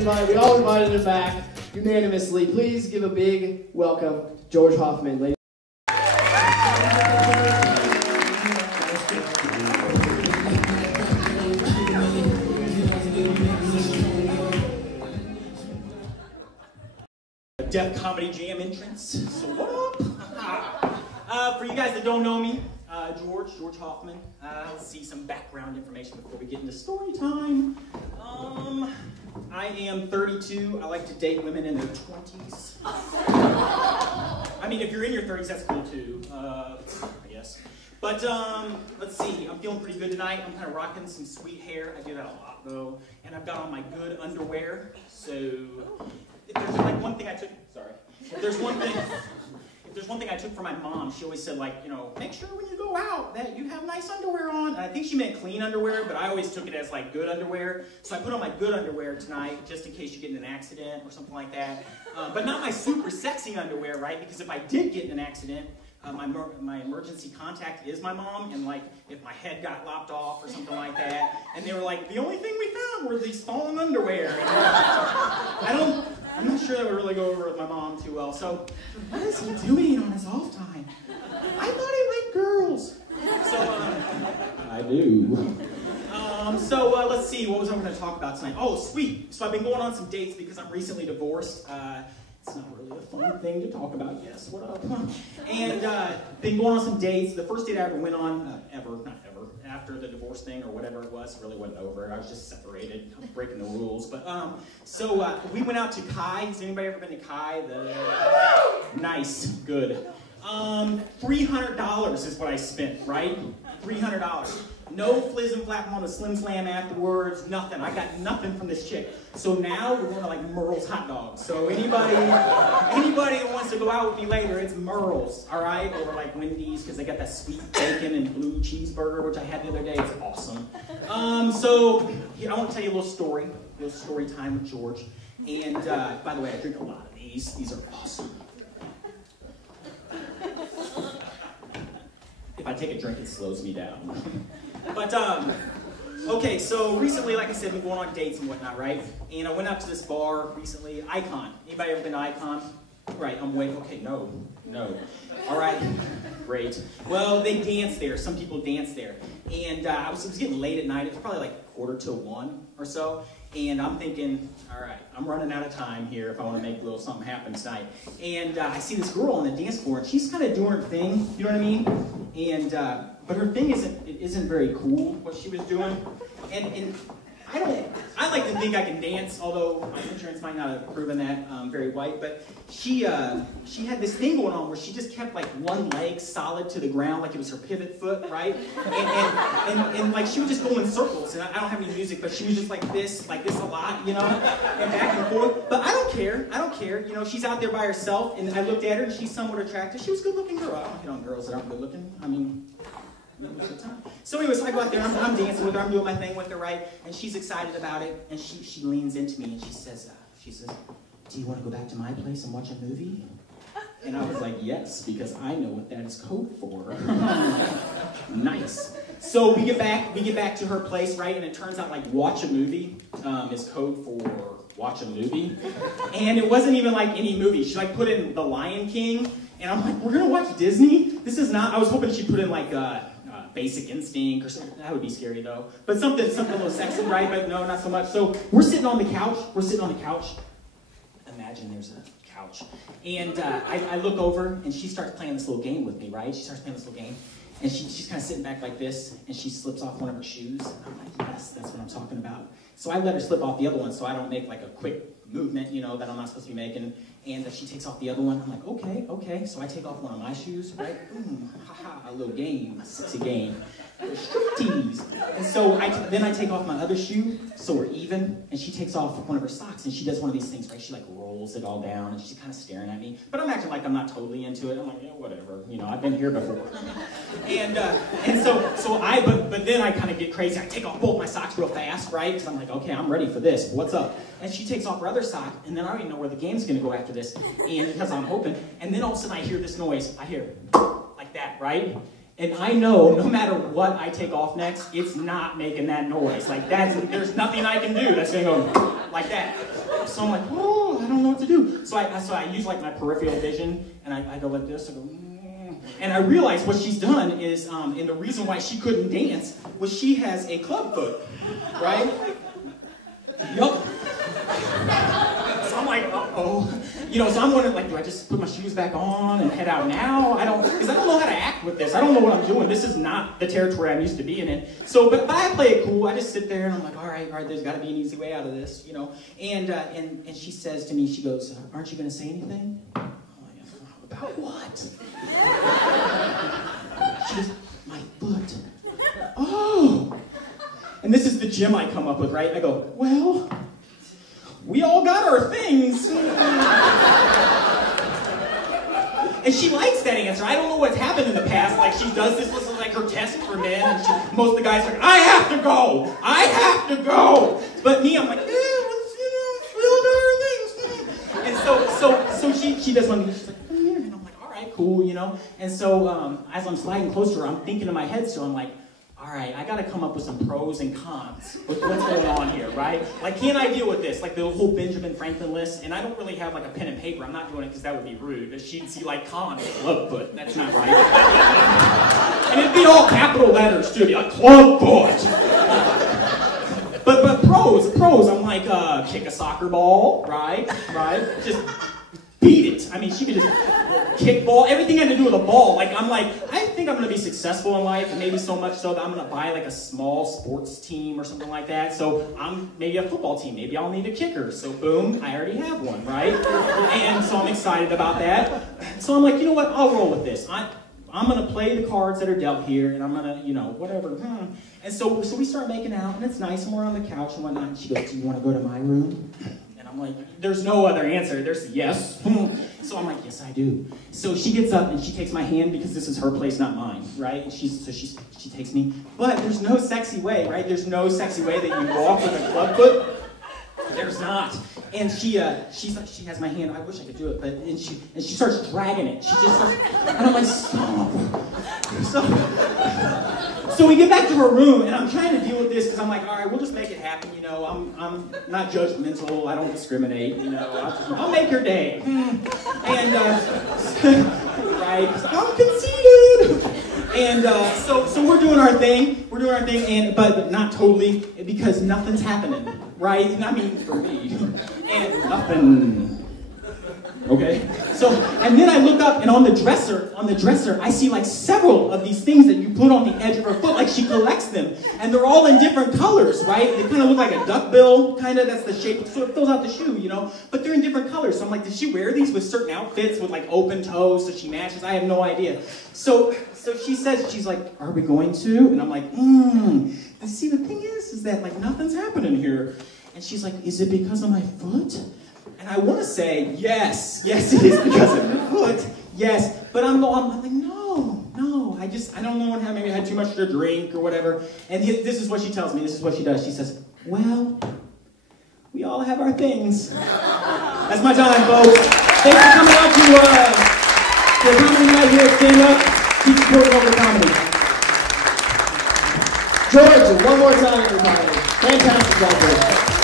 we all invited him back unanimously. Please give a big welcome to George Hoffman, ladies. Def Comedy Jam entrance. So what up? For you guys that don't know me, George Hoffman. Let's see some background information before we get into story time. I am 32. I like to date women in their 20s. I mean, if you're in your 30s, that's cool too, I guess. But let's see, I'm feeling pretty good tonight. I'm kind of rocking some sweet hair. I do that a lot though. And I've got on my good underwear. So if there's like one thing I took, sorry. If there's one thing I took from my mom, she always said, like, you know, make sure when you go out that you have nice underwear on. And I think she meant clean underwear, but I always took it as like good underwear. So I put on my good underwear tonight, just in case you get in an accident or something like that. But not my super sexy underwear, right? Because if I did get in an accident, my emergency contact is my mom, and like if my head got lopped off or something like that, and they were like, the only thing we found were these fallen underwear. And I'm not sure that would really go over with my mom too well. So what is he doing on his off time? I thought he liked girls. So I do. So let's see, what was I going to talk about tonight? Oh, sweet. So I've been going on some dates because I'm recently divorced. It's not really a fun thing to talk about. Yes, what up? And been going on some dates. The first date I ever went on, not ever, after the divorce thing or whatever it was, really wasn't over. I was just separated. I was breaking the rules. But so we went out to Kai. Has anybody ever been to Kai? Nice, good. $300 is what I spent, right? $300. No fliz and flapping on the Slim Slam afterwards, nothing. I got nothing from this chick. So now we're going to like Merle's hot dogs. So anybody that wants to go out with me later, it's Merle's, all right? Or like Wendy's, because they got that sweet bacon and blue cheeseburger, which I had the other day. It's awesome. So I want to tell you a little story time with George. And by the way, I drink a lot of these. These are awesome. If I take a drink, it slows me down. But, okay, so recently, like I said, we've been going on dates and whatnot, right? And I went out to this bar recently, Icon. Anybody ever been to Icon? Right, I'm waiting. Okay, no. All right, great. Well, they dance there. Some people dance there. And it was getting late at night. It was probably like 1:45 or so. And I'm thinking, all right, I'm running out of time here if I want to make a little something happen tonight. And I see this girl on the dance floor, and she's kind of doing her thing, you know what I mean? And but her thing isn't very cool, what she was doing. And I like to think I can dance, although my insurance might not have proven that very white. But she had this thing going on where she just kept like one leg solid to the ground, like it was her pivot foot, right? And like she would just go in circles. And I don't have any music, but she was just like this a lot, you know, and back and forth. But I don't care. You know, she's out there by herself, and I looked at her, and she's somewhat attractive. She was a good-looking girl. I don't hit on girls that aren't good-looking. I mean. So anyways, I go out there, I'm dancing with her, I'm doing my thing with her, right? And she's excited about it, and she leans into me and she says, do you want to go back to my place and watch a movie? And I was like, yes, because I know what that is code for. Nice. So we get back to her place, right? And it turns out like watch a movie is code for watch a movie. And it wasn't even like any movie. She like put in The Lion King, and I'm like, we're gonna watch Disney? This is not, I was hoping she'd put in like Basic Instinct or something. That would be scary though. But something a little sexy, right? But no, not so much. So we're sitting on the couch. Imagine there's a couch. And I look over and she starts playing this little game with me, right? She starts playing this little game. And she's kind of sitting back like this, and she slips off one of her shoes. And I'm like, yes, that's what I'm talking about. So I let her slip off the other one so I don't make like a quick movement, you know, that I'm not supposed to be making. And she takes off the other one. I'm like, okay. So I take off one of my shoes, right? A little game, a sexy game. Striptease. And so then I take off my other shoe, so we're even. And she takes off one of her socks, and she does one of these things, right? She like rolls it all down, and she's kind of staring at me. But I'm acting like I'm not totally into it. I'm like, yeah, whatever. You know, I've been here before. But then I kind of get crazy. I take off both my socks real fast, right? Because I'm like, okay, I'm ready for this. What's up? And she takes off her other sock, and then I already know where the game's gonna go after this. And because I'm hoping, and then all of a sudden I hear this noise. I hear like that, right? And I know no matter what I take off next, it's not making that noise. Like there's nothing I can do that's gonna go like that. So I'm like, oh, I don't know what to do. So I use like my peripheral vision, and I go like this, I go, and I realized what she's done is, and the reason why she couldn't dance was she has a club foot, right? Yup. So I'm like, uh-oh. You know, so I'm wondering, like, do I just put my shoes back on and head out now? Because I don't know how to act with this. I don't know what I'm doing. This is not the territory I'm used to being in. So, but I play it cool. I just sit there and I'm like, all right, there's got to be an easy way out of this, you know. And she says to me, she goes, aren't you going to say anything? I'm like, about what? She goes, my foot. Oh. And this is the gym I come up with, right? I go, well, we all got our things. And she likes that answer. I don't know what's happened in the past. Like, she does this is like her test for men, and most of the guys are like, I have to go. I have to go. But me, I'm like, let's, we all got our things. And so she does one, she's like, come here. And I'm like, all right, cool, you know. And so as I'm sliding closer, I'm thinking in my head, so I'm like, all right, I got to come up with some pros and cons with what's going on here, right? Like, can I deal with this? Like the whole Benjamin Franklin list, and I don't really have like a pen and paper. I'm not doing it because that would be rude. But she'd see like cons, club foot. That's not right. And it'd be all capital letters too. It'd be like club foot. But pros. I'm like, kick a soccer ball, right? Just beat it. I mean, she could just kick ball. Everything had to do with a ball. Like, I'm like, I think I'm going to be successful in life, and maybe so much so that I'm going to buy like a small sports team or something like that. So I'm maybe a football team. Maybe I'll need a kicker. So boom, I already have one, right? And so I'm excited about that. So I'm like, you know what? I'll roll with this. I'm going to play the cards that are dealt here, and I'm going to, you know, whatever. And so we start making out, and it's nice, and we're on the couch and whatnot. And she goes, do you want to go to my room? I'm like, there's no other answer. There's yes. So I'm like, yes, I do. So she gets up and she takes my hand because this is her place, not mine, right? And she takes me. But there's no sexy way, right? There's no sexy way that you walk with a club foot. There's not. And she has my hand. I wish I could do it, but and she starts dragging it. She just starts, and I'm like, stop. So we get back to her room, and I'm trying to deal with this because I'm like, all right, we'll just make it happen, you know. I'm not judgmental. I don't discriminate, you know. I'll make her day. And right, I'm conceited. And so we're doing our thing. And but not totally because nothing's happening, right? And I mean for me, and nothing. Okay. So, and then I look up, and on the dresser, I see like several of these things that you put on the edge of her foot, like she collects them, and they're all in different colors, right? They kind of look like a duckbill, kind of. That's the shape, so it fills out the shoe, you know. But they're in different colors. So I'm like, did she wear these with certain outfits with like open toes so she matches? I have no idea. So she says, she's like, are we going to? And I'm like, See, the thing is that like nothing's happening here. And she's like, is it because of my foot? And I want to say, yes, it is because of your foot, yes. But I'm like, no, I don't know, maybe I had too much to drink or whatever. And this is what she tells me, this is what she does. She says, well, we all have our things. That's my time, folks. Thanks for coming out to the comedy night here at Stand Up. Keep supporting local comedy. George, one more time, everybody. Fantastic job, George.